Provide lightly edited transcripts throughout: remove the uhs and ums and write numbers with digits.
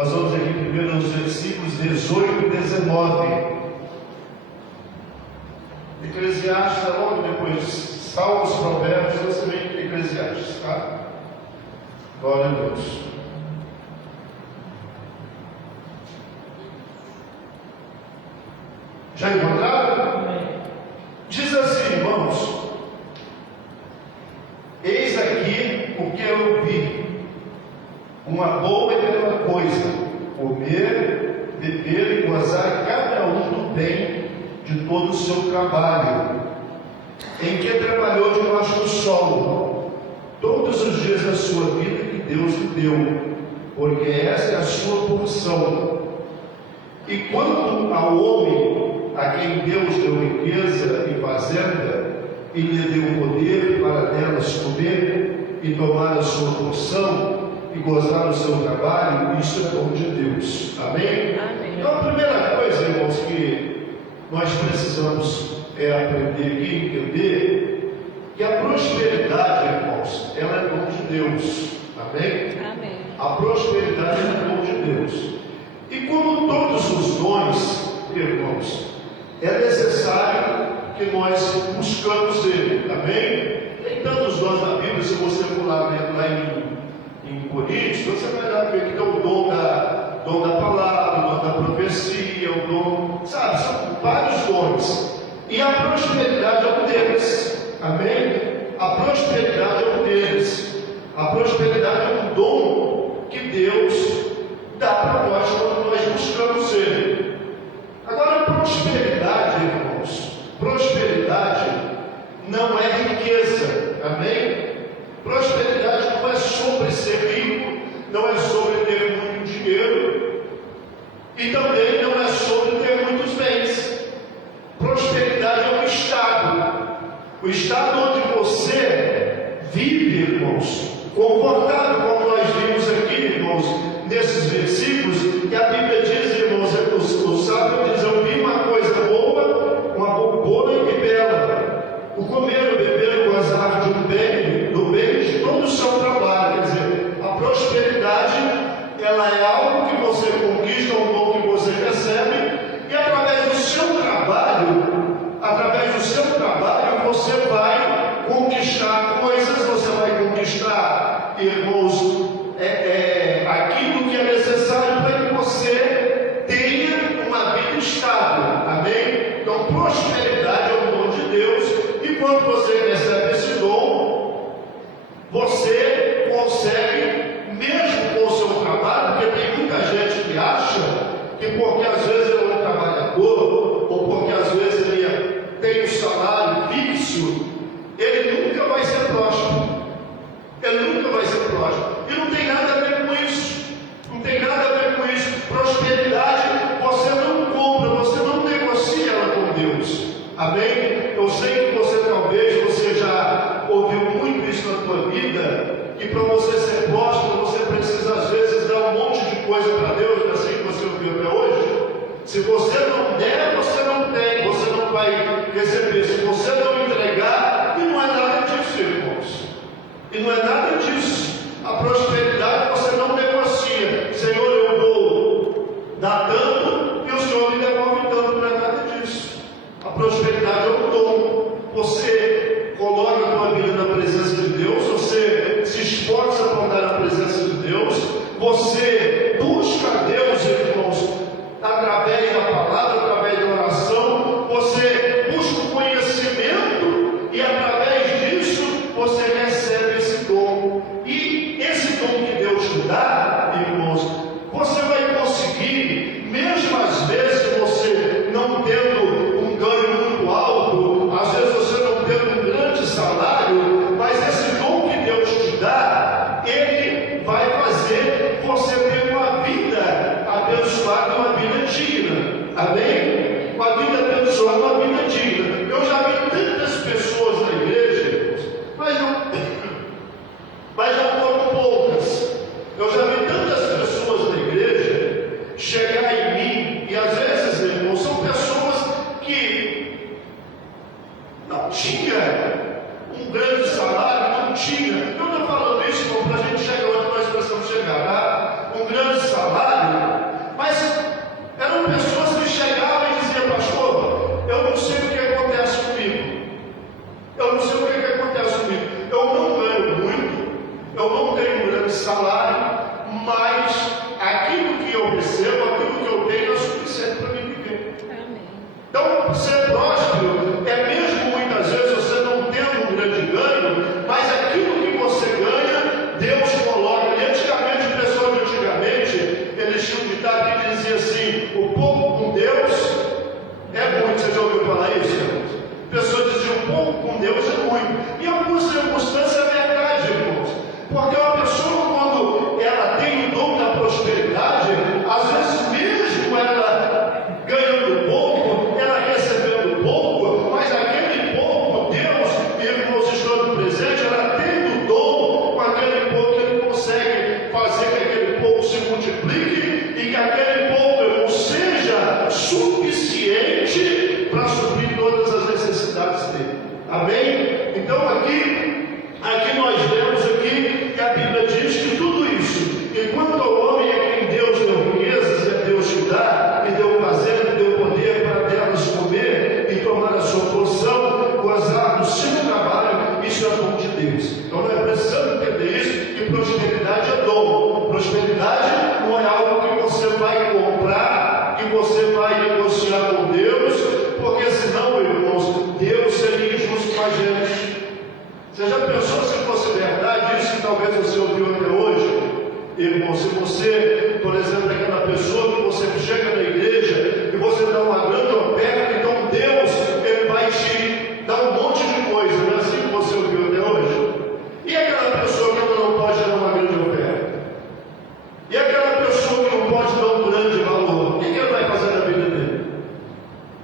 Nós vamos aqui primeiro nos versículos 18 e 19. Eclesiastes, logo depois, Salmos, Provérbios, você vem Eclesiastes, tá? Glória a Deus. Já encontraram? Diz assim, irmãos: eis aqui o que eu vi, uma boa e bela coisa, comer, beber e gozar cada um do bem de todo o seu trabalho, em que trabalhou debaixo do sol, todos os dias da sua vida que Deus lhe deu, porque essa é a sua porção. E quanto ao homem, a quem Deus deu riqueza e fazenda, e lhe deu poder para nelas comer e tomar a sua porção e gozar do seu trabalho, isso é dom de Deus. Amém? Amém. Então a primeira coisa, irmãos, que nós precisamos aprender aqui, entender, que a prosperidade, irmãos, ela é dom de Deus. Amém? Amém. A prosperidade é dom de Deus. E como todos os dons, irmãos, é necessário que nós buscamos ele. Amém? Tem tantos dons na Bíblia, se você for lá em Coríntios, você vai ver que tem o dom da palavra, o dom da profecia, o dom, sabe, são vários dons. E a prosperidade é um deles. Amém? A prosperidade é um deles. A prosperidade é um dom que Deus dá para nós quando nós buscamos ele. Agora, prosperidade, irmãos, prosperidade não é riqueza. Amém? Prosperidade não é sobre ser rico, não é sobre ter muito dinheiro, e também não é sobre ter muitos bens. Prosperidade é um estado, o estado onde você vive, irmãos, confortável, como nós vimos aqui, irmãos, nesses versículos, que a Bíblia diz, irmãos, o sábio diz: eu vi uma coisa boa, uma boa e bela, o comer, o beber, o gozar do bem de todo o seu trabalho. Quer dizer, a prosperidade, ela é algo que você conquista, um dom que você recebe, e através do seu trabalho, você vai conquistar coisas, você vai conquistar, irmãos, aquilo que é necessário para que você tenha uma vida estável. Amém? Então, prosperidade é um dom de Deus, e quando você recebe esse dom, você consegue, mesmo com o seu trabalho, porque tem muita gente que acha que porque às vezes ele é um trabalhador, ou porque às vezes ele tem um salário fixo, ele nunca vai ser próspero. Ele nunca vai ser próspero. E não tem nada a ver com isso. Não tem nada a ver com isso. Prosperidade, você não compra, você não negocia ela com Deus. Amém? Eu sei que você já ouviu muito isso na tua vida, que para você ser próspero, você precisa às vezes dar um monte de coisa para Deus, não é assim que você ouviu até hoje? Se você não der, você não tem, você não vai receber. Se você não entregar, e não é nada disso, irmãos. E não é nada disso. A prosperidade você não negocia. Senhor, eu vou dar tanto e o Senhor me devolve tanto. Não é nada disso. A prosperidade é um dom. Você coloca a tua vida na presença de Deus, você se esforça para andar na presença de Deus, você busca a Deus, irmãos, através da palavra, através da oração, você busca o conhecimento, e através disso você recebe esse dom. E esse dom que Deus te dá, irmãos, você vai conseguir, mesmo às vezes você não tendo um ganho muito alto, às vezes você não tendo um grande salário, mas esse dom que Deus te dá, ele vai fazer você ter uma vida abençoada, uma vida digna. Amém? Uma vida abençoada, uma vida digna. Eu já vi tantas pessoas na igreja, irmãos, mas não foram poucas. Eu já vi tantas pessoas na igreja chegar em mim, e às vezes, irmãos, são pessoas que não tinham um grande salário, não tinha. Eu estou falando isso para a gente chegar onde nós precisamos chegar, tá? Um grande salário, aquilo que eu recebo, aquilo que eu tenho é suficiente para me viver. Então, ser próspero é mesmo muitas vezes você não tendo um grande ganho, mas aquilo que você ganha, Deus coloca. E antigamente, pessoas de antigamente, eles tinham um ditado que dizia assim: o pouco com Deus é muito. Você já ouviu falar isso, irmãos? Pessoas diziam: o pouco com Deus é muito. Em algumas circunstâncias é verdade, irmãos. Porque uma pessoa, quando ela tem o dom da prosperidade, às vezes mesmo ela ganhando pouco, ela recebendo pouco, mas aquele pouco, Deus, irmãos, estando presente, ela tendo o dom, com aquele pouco ele consegue fazer que aquele pouco se multiplique e que aquele pouco, irmão, seja suficiente para suprir todas as necessidades dele. Amém? Então aqui nós vemos aqui que a Bíblia diz que tudo isso, enquanto ao homem é quem Deus deu riquezas, é Deus que dá, e deu fazenda, e deu poder para delas comer e tomar a sua porção, gozar do seu trabalho, isso é dom de Deus. Então nós precisamos entender isso, que prosperidade é dom. Prosperidade não é algo que você vai comprar, que você vai negociar com Deus, porque senão, irmãos, Deus seria injusto com a gente. Você já pensou se fosse verdade isso que talvez você ouviu até hoje? Irmão, se você, por exemplo, é aquela pessoa que você chega na igreja e você dá uma grande oferta, então Deus, ele vai te dar um monte de coisa, não é assim que você ouviu até hoje? E aquela pessoa que ela não pode dar uma grande oferta? E aquela pessoa que não pode dar um grande valor? O que ele vai fazer na vida dele?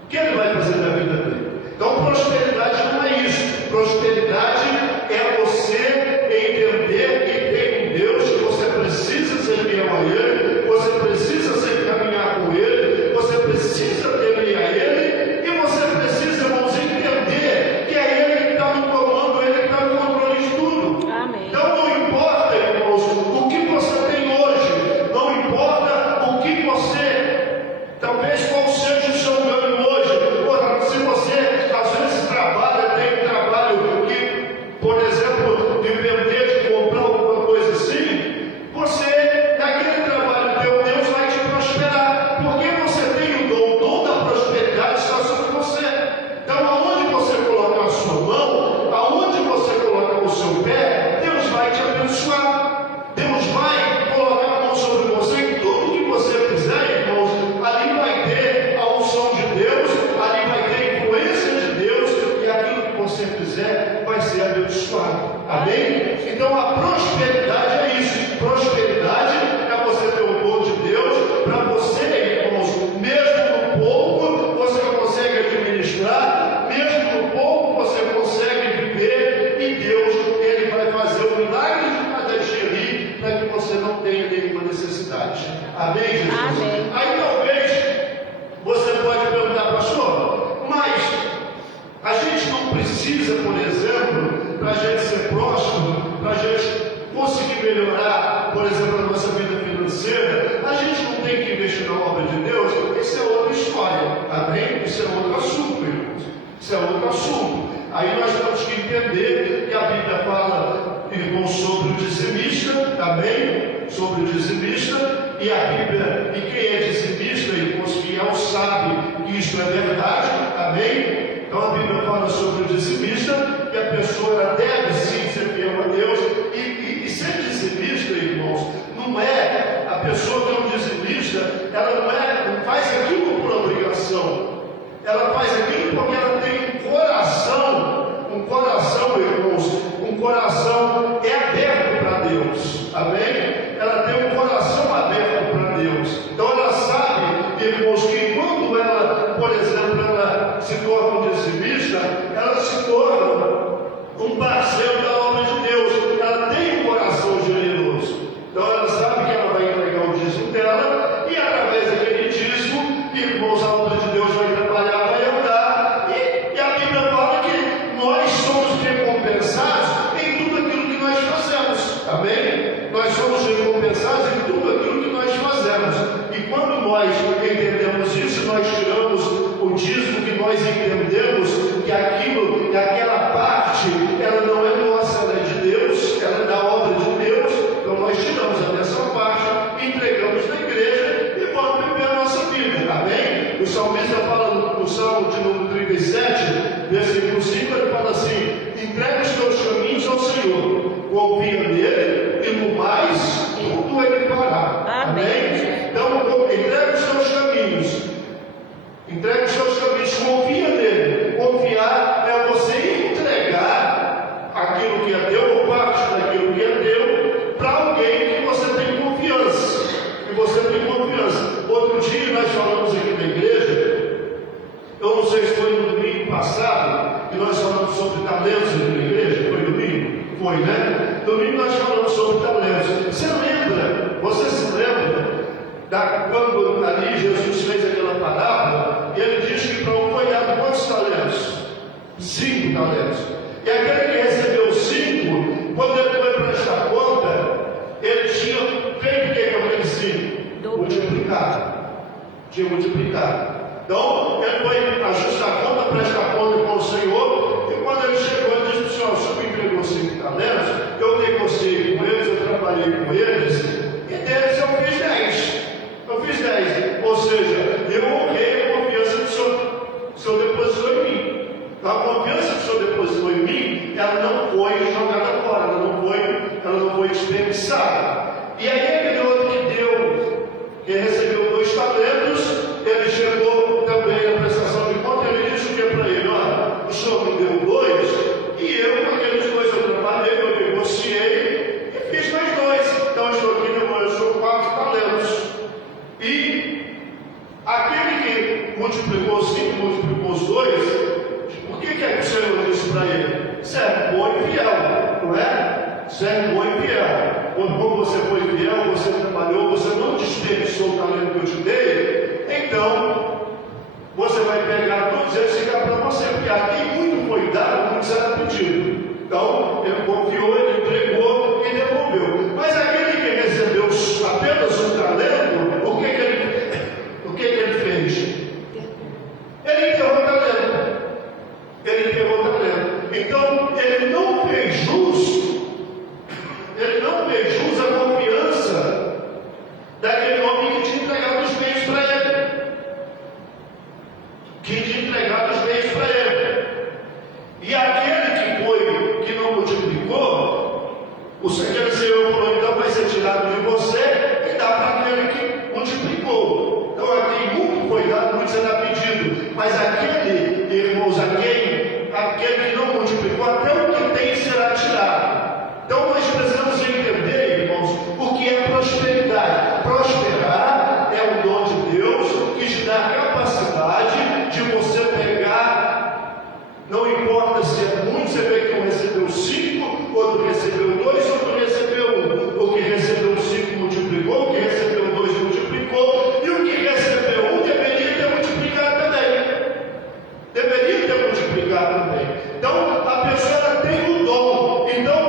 O que ele vai fazer na vida dele? Então, prosperidade não é isso. Prosperidade é você entender que tem um Deus, que você precisa servir a Ele, você precisa caminhar com Ele, você precisa temer a Ele, e você precisa, irmãos, entender que é Ele que está no comando, Ele que está no controle de tudo. Amém. Então não importa, irmãos, o que você tem hoje, não importa o que você, talvez qual seja o seu ganho hoje. Se você às vezes trabalha, tem um trabalho que, por exemplo, de vender, de comprar alguma coisa assim, você, naquele trabalho teu, Deus vai te prosperar, porque você tem o dom da prosperidade está sobre você. Então, aonde você colocar a sua mão, aonde você colocar o seu pé, Deus vai te abençoar. Deus vai colocar a mão sobre você em tudo que você fizer, irmãos. Ali vai ter a unção de Deus, ali vai ter a influência de Deus, e aquilo que você fizer vai ser abençoado. Amém? Então a prosperidade é isso. Prosperidade é você ter o dom de Deus para você, irmãos, mesmo no pouco você consegue administrar, mesmo no pouco você consegue viver, e Deus, Ele vai fazer o milagre de cada dia ali, para que você não tenha nenhuma necessidade. Amém, Jesus? Amém. Aí talvez você pode perguntar: pastor, mas a gente não precisa, por exemplo, para a gente ser próximo, para a gente conseguir melhorar, por exemplo, a nossa vida financeira, a gente não tem que investir na obra de Deus? Isso é outra história, amém? Isso é outro assunto, irmãos. Isso é outro assunto. Aí nós temos que entender que a Bíblia fala, irmãos, sobre o dizimista, amém? Sobre o dizimista, e a Bíblia, e quem é dizimista, irmãos, fiel, sabe que isso é verdade, amém? Então a Bíblia fala sobre o dizimista, que a pessoa ela deve sim ser fiel a Deus, e ser dizimista, irmãos, não é a pessoa que é um dizimista, ela não faz aquilo por obrigação, ela faz aquilo porque ela tem um coração, irmãos, um coração aberto para Deus, amém? Ela tem um coração aberto para Deus, então ela sabe, irmãos, que quando ela, por exemplo, ela se torna um dizimista, ela se torna um parceiro da obra de Deus, ela tem um coração generoso, então ela sabe que ela vai entregar o dízimo dela, e através daquele dízimo, irmãos, a obra de Deus vai trabalhar, vai andar, e a Bíblia fala que nós somos recompensados em tudo aquilo que nós fazemos, amém? Nós somos recompensados em tudo aquilo que nós fazemos, e quando nós entendemos dia nós falamos aqui na igreja, eu não sei se foi no domingo passado, que nós falamos sobre talentos aqui na igreja, foi domingo? Foi, né? Domingo nós falamos sobre talentos. Você se lembra quando ali Jesus fez aquela parábola, e ele diz que para um foi dado quantos talentos? 5 talentos. E aquele que recebeu 5, quando ele foi prestar conta, ele tinha feito o que com aqueles 5? Multiplicado. Tinha multiplicado. Então, ele foi ajustar a conta, prestar conta com o Senhor, e quando ele chegou, ele disse: Senhor, o Senhor me entregou 5 talentos, eu negociei com eles, eu trabalhei com eles, e deles eu fiz 10. Eu fiz 10. Ou seja, eu honrei a confiança que o Senhor depositou em mim. Então, a confiança que o Senhor depositou em mim, ela não foi jogada fora, ela não foi desperdiçada. E aí aquele outro que recebeu 2 talentos, ele chegou também na prestação de conta, ele disse o que para ele? Olha, o Senhor me deu 2, e eu com aqueles 2 eu trabalhei, eu negociei e fiz mais 2. Então eu estou aqui, eu sou 4 talentos. E aquele que multiplicou os 5, multiplicou os 2, por que é que o Senhor disse para ele? Servo bom e fiel, não é? Servo bom e fiel. Como você foi fiel, você trabalhou, você não desperdiçou o talento que eu te dei, então você vai pegar todos eles e ficar para você, porque aqui muito foi dado, muito será pedido. Então ele confiou, ele entregou e devolveu. Mas aquele que recebeu apenas um talento, o que ele fez? Ele enterrou o talento. Ele enterrou o talento. Então ele não fez jus à confiança daquele homem que tinha entregado os bens para ele. E aquele que não multiplicou, o Senhor falou: então vai ser tirado de você e dá para aquele que multiplicou. Então aqui muito foi dado, muito será pedido. Mas aquele, irmãos, aquele que não multiplicou, até o que tem será tirado. Então nós precisamos entender, irmãos, o que é prosperidade. Prosperar é o dom de Deus que te dá a capacidade de você pegar, não importa se é muito, você vê que um recebeu 5, outro recebeu 2, outro recebeu 1. O que recebeu 5 multiplicou, o que recebeu 2 multiplicou, e o que recebeu 1 deveria ter multiplicado também. Então a pessoa tem o dom. Então,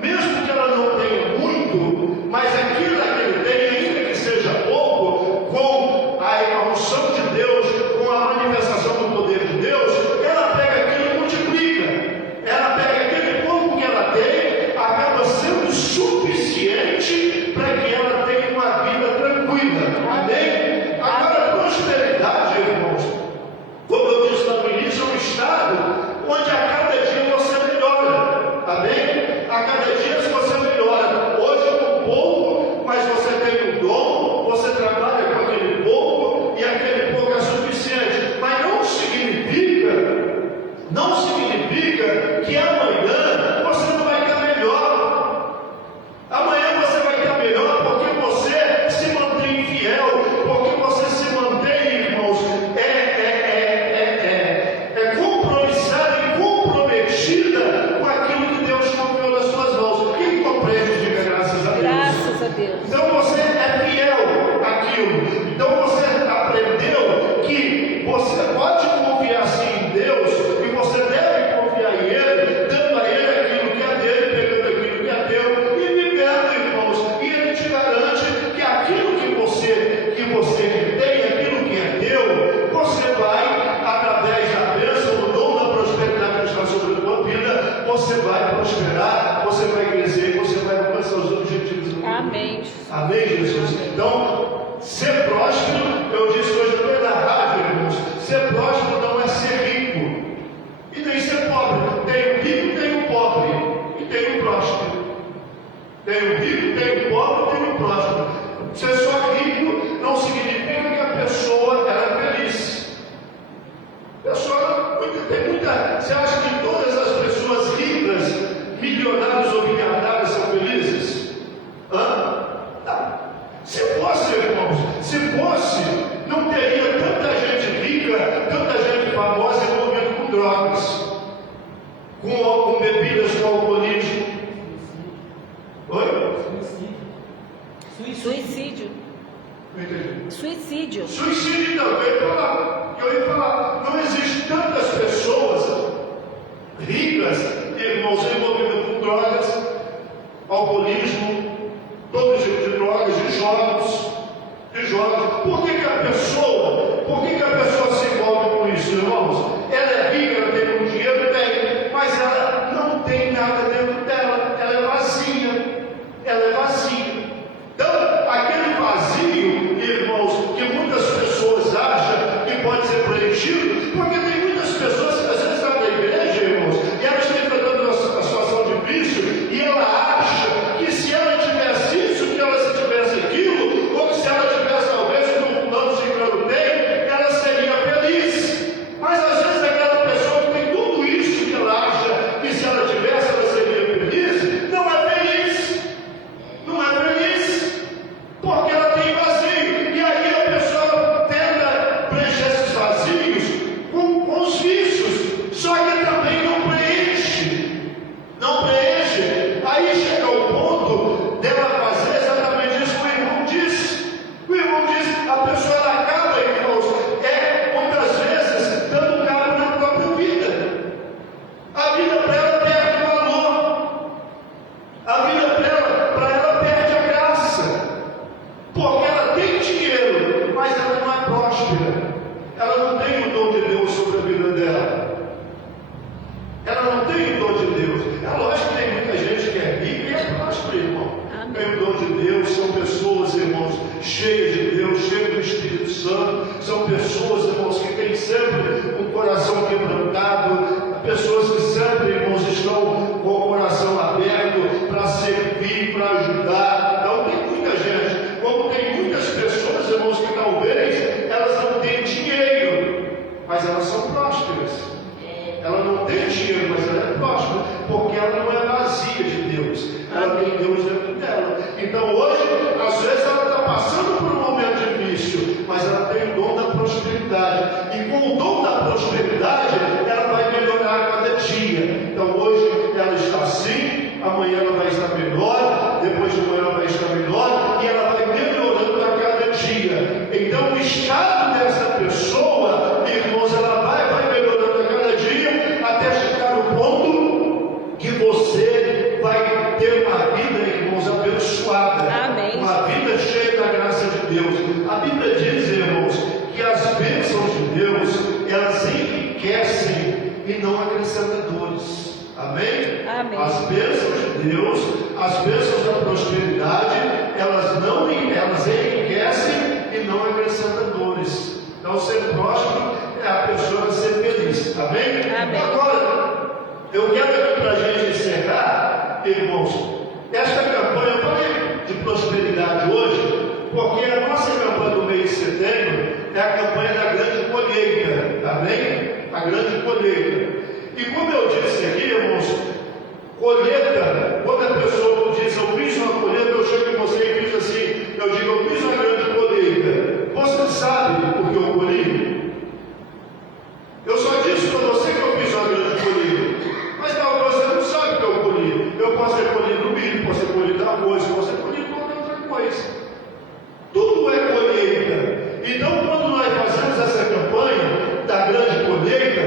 mesmo que ela não tenha muito, mas aquilo que ele tem, ainda que seja pouco, com a unção de Deus, com a manifestação do poder de Deus, ela pega aquilo e multiplica. Ela pega aquele pouco que ela tem, acaba sendo suficiente para que ela tenha uma vida tranquila. Amém? Agora, prosperidade, irmãos, como eu disse lá no início, é um estado onde a cada dia você melhora. Amém? A cada dia você melhora. Hoje com pouco, mas você tem o dom, você trabalha com aquele pouco, e aquele pouco é suficiente. Mas não significa que amanhã você não vai estar melhor. Amanhã você vai estar melhor porque você se mantém fiel, Suicídio. Suicídio também. Eu ia falar, não existe tantas pessoas ricas, irmãos, envolvidas com drogas, alcoolismo, todo tipo de drogas, de jogos. Por que a pessoa se envolve com isso, irmãos? Ela é rica, ela tem muito dinheiro, tem, mas ela não tem nada dentro dela, ela é vazia. Então, aquele vazio, irmãos, que muitas pessoas acham que pode ser preenchido, porque tem muitas pessoas que às vezes estão na igreja, irmãos, e ela está enfrentando a situação de vício, e ela acha que se ela tivesse isso, que ela se tivesse aquilo, ou que se ela tivesse talvez um plano de engano tem, ela seria feliz. Mas às vezes aquela pessoa que tem tudo isso que ela acha que se ela tivesse, ela seria feliz, não é feliz. Porque ela tem vazio. E aí a pessoa tenta preencher esses vazios com os vícios. Só que também não preenche. Aí chega o ponto dela fazer exatamente isso que o irmão disse. O irmão disse, a pessoa ela acaba, irmãos, muitas vezes dando cabo na própria vida. A vida para ela perde valor. A vida para ela perde a graça. Porque ela tem dinheiro, mas ela não é próspera. Ela não tem o dom de Deus sobre a vida dela. Ela não tem o dom de Deus. É lógico que tem muita gente que é rica e é próspera, irmão. Tem o dom de Deus, são pessoas, irmãos, cheias de Deus, cheias do Espírito Santo. São pessoas, irmãos, que têm sempre um coração quebrantado. Pessoas que sempre, irmãos, estão com o coração aberto para servir, para ajudar. Então tem muita gente. Como tem muitas pessoas, irmãos, que talvez elas não tenham dinheiro, mas elas são prósperas. Ela não tem dinheiro, mas ela é próspera, porque ela não é vazia de Deus. Ela tem Deus dentro dela. Então hoje, às vezes ela está passando por um momento difícil, mas ela tem o dom da prosperidade. E com o dom da prosperidade, ela vai melhorar a cada dia. Então hoje ela está assim, amanhã ela vai estar melhor, depois de amanhã ela vai estar melhor, e ela vai melhorando a cada dia. Então o estado dessa pessoa, irmãos, ela vai melhorando a cada dia, até chegar no ponto que você vai ter uma vida, irmãos, abençoada. Amém. Uma vida cheia da graça de Deus. A Bíblia diz, irmãos, que as bênçãos de Deus, elas enriquecem e não acrescentam dores. Amém? Amém. As bênçãos de Deus, as bênçãos da prosperidade, elas enriquecem e não acrescentam dores. Então, ser próspero é a pessoa ser feliz. Amém? Amém. Agora, eu quero aqui para a gente encerrar, irmãos, esta campanha, eu falei de prosperidade hoje, porque a nossa campanha do mês de setembro é a campanha da grande colheita. Amém? A grande colheita. E como eu disse aqui, irmãos, colheita, quando a pessoa diz, eu fiz uma colheita, eu chego em você e diz assim, eu digo, eu fiz uma grande colheita. Você sabe por que eu colhi? Eu só disse para você que eu fiz uma grande colheita. Mas talvez você não sabe o que eu colhi. Eu posso ter colhido milho, posso ter colhido arroz, posso ter colhido qualquer outra coisa. Tudo é colheita. Então, quando nós fazemos essa campanha da grande colheita,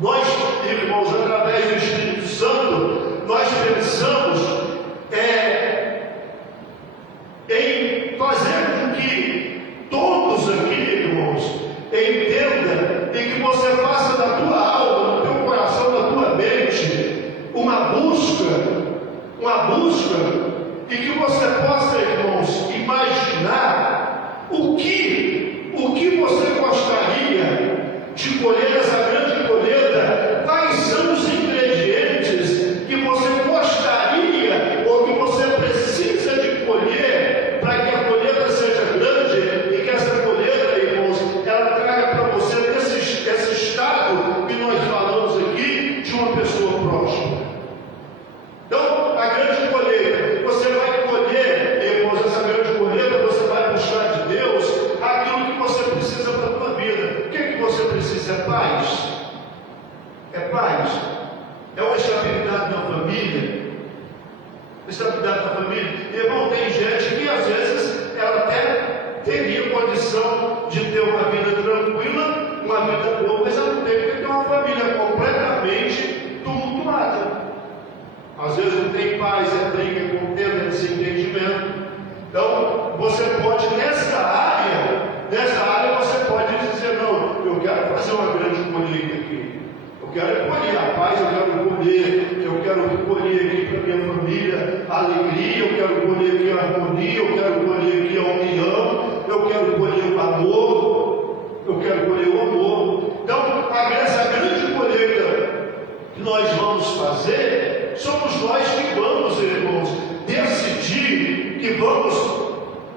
nós, irmãos, através do Espírito Santo, nós pensamos em fazer teria condição de ter uma vida tranquila, uma vida boa, mas ela não tem, porque tem uma família completamente tumultuada. Às vezes não tem paz, é briga, é contenda, é desentendimento. Então, você pode, nessa área você pode dizer, não, eu quero fazer uma grande colheita aqui. Eu quero colher a paz, eu quero colher aqui para minha família a alegria, eu quero colher aqui a harmonia, eu quero colher aqui a união, eu quero colher o amor, eu quero colher o amor. Então, essa grande colheita que nós vamos fazer, somos nós que vamos, irmãos, decidir que vamos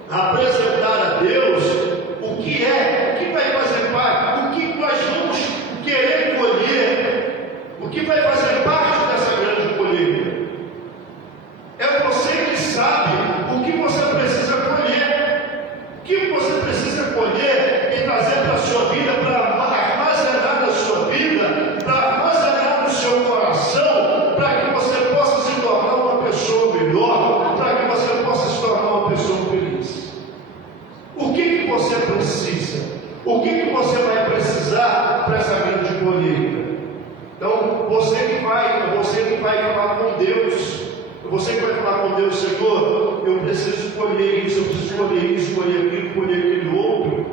apresentar a Deus o que vai fazer parte, o que nós vamos querer colher, o que vai fazer parte dessa grande colheita. É você que sabe o que você precisa colher, o que você precisa colher e trazer para a sua vida, para armazenar na sua vida, para armazenar no seu coração, para que você possa se tornar uma pessoa melhor, para que você possa se tornar uma pessoa feliz. O que você precisa? O que você vai precisar para essa grande colheita? Então, você que vai falar com Deus, você que vai falar com Deus, Senhor, eu preciso colher isso, eu preciso colher isso, colher aquilo, colher aquele outro.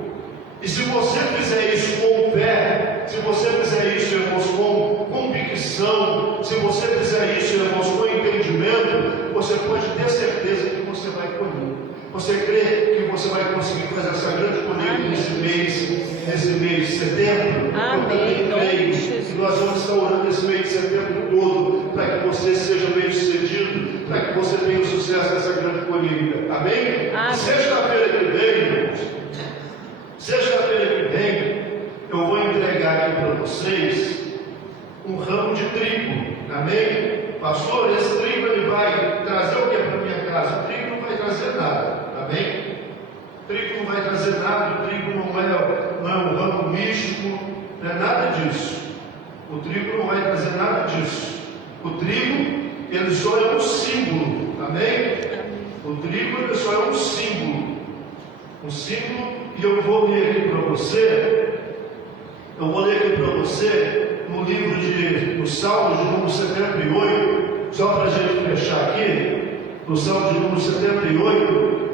E se você fizer isso com fé, se você fizer isso, irmãos, com convicção, se você fizer isso, irmãos, com entendimento, você pode ter certeza que você vai colher. Você crê que você vai conseguir fazer essa grande colheita nesse mês de setembro? Amém. Eu creio que nós vamos estar orando esse mês de setembro todo, para que você seja bem sucedido, para que você tenha o sucesso dessa grande colheita. Amém? Sexta-feira que vem, eu vou entregar aqui para vocês um ramo de trigo. Amém? Pastor, esse trigo ele vai trazer o que para minha casa? O trigo não vai trazer nada. Amém? O trigo não vai trazer nada, o trigo não é um ramo místico, não é nada disso. O trigo não vai trazer nada disso. O trigo, ele só é um símbolo. Amém? O trigo, ele só é um símbolo. Um símbolo, e eu vou ler aqui para você. Eu vou ler aqui para você no livro no Salmo de número 78, só para a gente fechar aqui, no Salmo de número 78.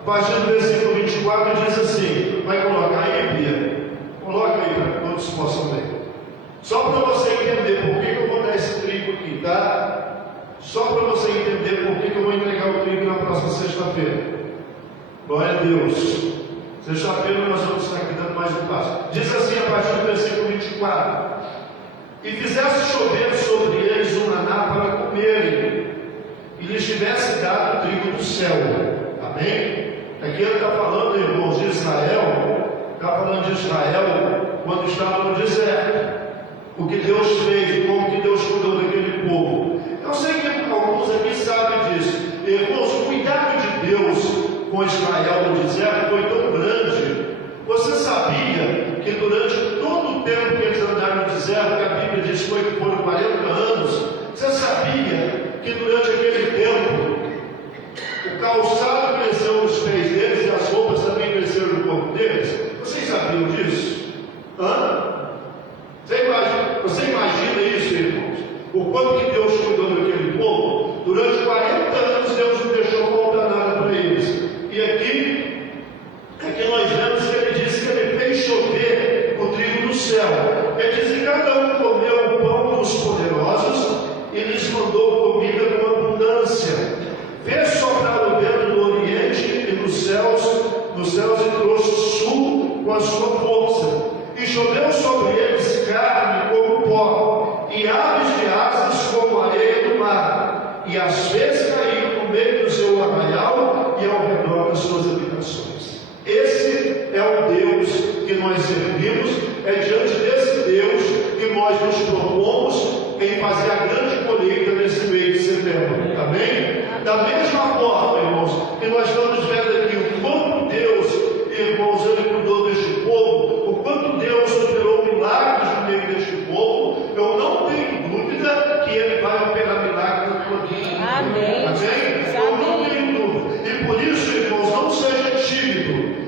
A partir do versículo 24 diz assim, vai colocar aí, Bia? Coloca aí para que todos possam ler. Só para você entender por que eu vou dar esse trigo aqui, tá? Só para você entender por que eu vou entregar o trigo na próxima sexta-feira. Glória a Deus. Sexta-feira nós vamos estar aqui dando mais um passo. Diz assim a partir do versículo 24: E fizesse chover sobre eles o maná para comerem, e lhes tivesse dado o trigo do céu. Amém? Aqui ele está falando, irmãos, de Israel, quando estava no deserto. O que Deus fez, como que Deus cuidou daquele povo. Eu sei que alguns aqui sabem disso. Irmãos, o cuidado de Deus com Israel no deserto foi tão grande. Você sabia que durante todo o tempo que eles andaram no deserto, que a Bíblia diz que foram 40 anos, você sabia que durante aquele tempo o calçado cresceu nos pés deles e as roupas também cresceram no corpo deles? Vocês sabiam disso? Você imagina isso, irmãos? O quanto que Deus cuidou daquele povo? Durante 40 anos Deus não deixou faltar nada para eles. E aqui nós vemos que ele disse que ele fez chover o trigo do céu. Ele diz que cada um comeu o pão dos poderosos e lhes mandou comida com abundância. Fez soprar o vento do oriente e dos céus e trouxe o sul com a sua força. E choveu sobre eles carne como pó, e aves de asas como areia do mar, e as fez cair no meio do seu arraial e ao redor das suas habitações. Esse é o Deus que nós servimos, é diante desse Deus que nós nos propomos em fazer a grande colheita nesse mês de setembro. Amém? Da mesma forma, irmãos, que nós estamos vendo aqui o quanto Deus, irmãos, ele cuidou deste povo, o quanto Deus operou milagres no meio deste povo, eu não tenho dúvida que ele vai operar milagres na tua vida. Amém. Amém? Eu não tenho dúvida. E por isso, irmãos, não seja tímido.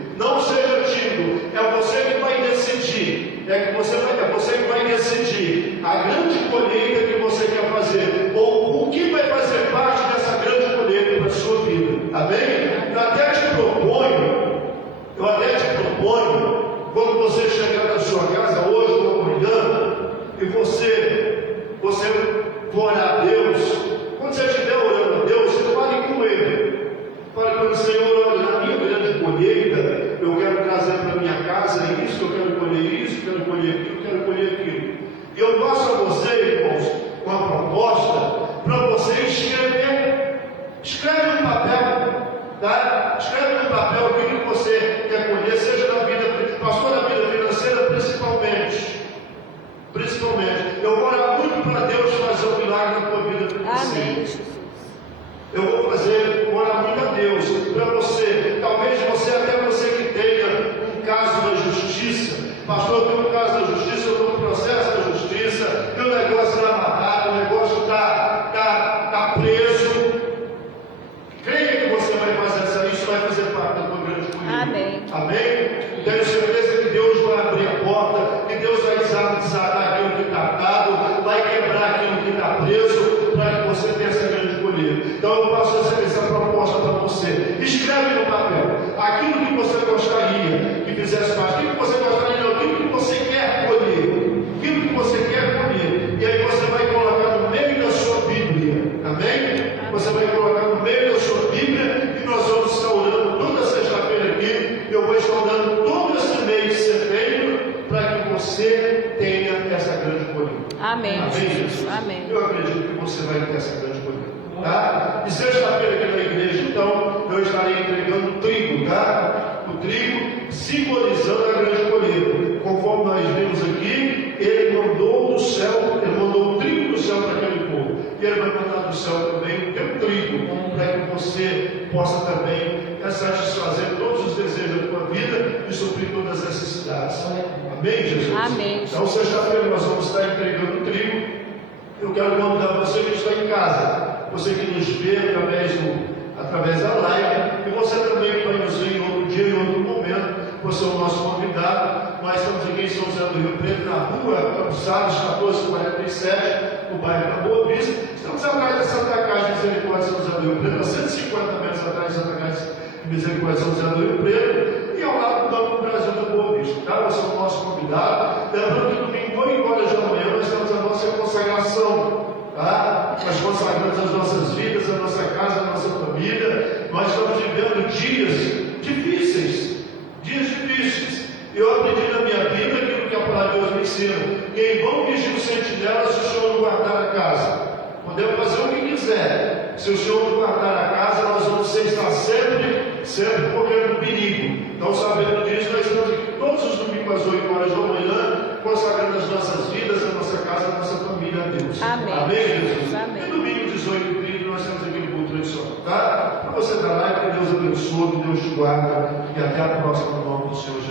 Pastor, eu tenho um caso da justiça, eu estou no processo da justiça, meu negócio está amarrado, o negócio está preso. Creia que você vai fazer isso, vai fazer parte da tua grande colheita. Amém. Amém? Tenho certeza que Deus vai abrir a porta, que Deus vai desatar aquilo que está atado, vai quebrar aquilo que está preso, para que você tenha essa grande colheita. Então eu passo essa proposta para você. Escreve no papel aquilo que você gostaria que fizesse parte, aquilo que você gostaria, não, aquilo que você quer colher, aquilo que você quer colher. E aí você vai colocar no meio da sua Bíblia. Amém? Você vai colocar no meio da sua Bíblia e nós vamos estar orando toda sexta-feira aqui. Eu vou estar orando todo esse mês de setembro para que você tenha essa grande colheita. Amém. Amém, Jesus? Amém. Eu acredito que você vai ter essa grande colheita. Tá? E sexta-feira aqui na igreja, então, eu estarei entregando o trigo, tá? O trigo simbolizando a grande colheita. Conforme nós vimos aqui, ele mandou do céu, ele mandou o trigo do céu para aquele povo. E ele vai mandar do céu também o teu trigo, para que você possa também satisfazer todos os desejos da tua vida e suprir todas as necessidades. Amém, Jesus? Amém. Então, sexta-feira nós vamos estar entregando o trigo. Eu quero convidar você que está em casa, você que nos vê através da live, e você também que vai nos ver em outro dia, em outro momento, você é o nosso convidado. Nós estamos aqui em São José do Rio Preto, na rua Campos 1447, no bairro da Boa Vista. Estamos atrás da Santa Casa de Misericórdia São José do Rio Preto, a 150 metros atrás da Santa Casa de Misericórdia São José do Rio Preto, e ao lado do Banco do Brasil da Boa Vista. Tá? Você é o nosso convidado. Lembrando que domingo, 8 horas da manhã, nós temos a nossa consagração. Tá? Nós consagramos as nossas vidas, a nossa casa, a nossa família. Nós estamos vivendo dias difíceis. Eu aprendi na minha vida aquilo que a palavra de Deus me ensina: que em vão vigir os sentinelas se o Senhor não guardar a casa. Podemos fazer o que quiser. Se o Senhor não guardar a casa, nós vamos estar sempre correndo perigo. Então, sabendo disso, nós estamos aqui todos os domingos às 8 horas da manhã, consagrando as nossas vidas, a nossa casa, a nossa família a Deus. Amém. Amém, Jesus? Amém. E domingo 18h30 nós temos aqui no culto tradicional, tá? Para você dar lá, que Deus abençoe, que Deus te guarda, e até a próxima, no nome do Senhor Jesus.